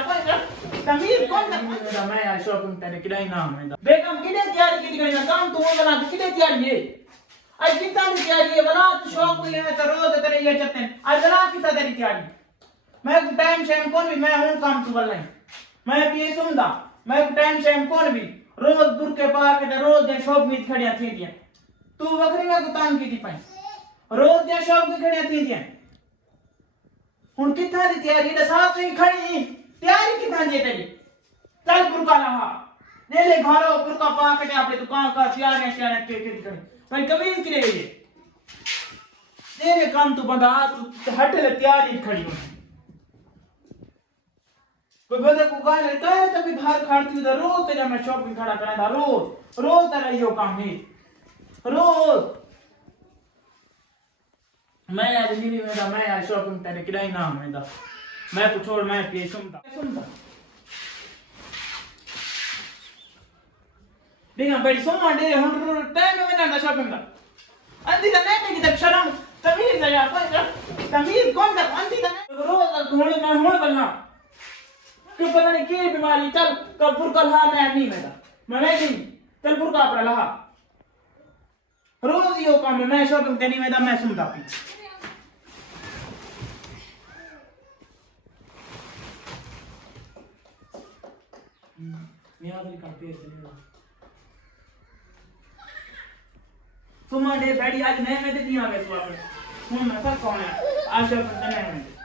तमीर कौन ना मैं यार शॉपिंग तेरे किराए नाम है बेगम किने तैयारी की गई ना काम तू बना किने तैयारी है आज कितना तैयारी है बना तू शौक में है तो रोज तेरे ये चलते हैं आज बना कितना तेरी तैयारी मैं टाइम शेम कौन भी मैं हूं काम तू बोल मैं भी सुनदा मैं टाइम शेम कौन भी रोज दूर के पार के रोज दे शॉप में खड़िया थी दिया तू बकरी में गुतान की थी पाई रोज दे शॉप में खड़िया थी दिया हुन कितना दी तैयारी है साथ में खड़ी तैयारी कितना दी तेरी चल बुरका लहा ले ले घरो बुरका पा के आपने दुकान का सियाने के करे भाई कमीज की रे ये तेरे काम तू बंदा तू हट ले तैयारी खड़ी हो कोई बंदे को कहा लेता है तभी बाहर खाड़ती उधर रोज तेरा मैं शॉप में खड़ा करा था रोज तेरा यो काम है रोज मैं यार नहीं मेरा मैं यार शॉपिंग तेरे किराए नाम है दा मैं तो छोड़ मैं पे सुनता देखा बड़ी सोमा दे हम टाइम में ना शॉपिंग का अंधी का नहीं की तब शर्म तमीज है यार तमीज कौन सा अंधी का रोज थोड़ी मैं हूं बनना क्यों पता नहीं की बीमारी चल कपूर कल हां मैं नहीं मेरा मैं नहीं चल बुरका अपना लहा रोज यो काम मैं शॉपिंग करनी में मैं सुनता पी मैं आदमी का पेट चलेगा तुम डे बैठी आज नहीं मैं नहीं आवे तो आप हूं मैं कौन है आज शॉपिंग करने में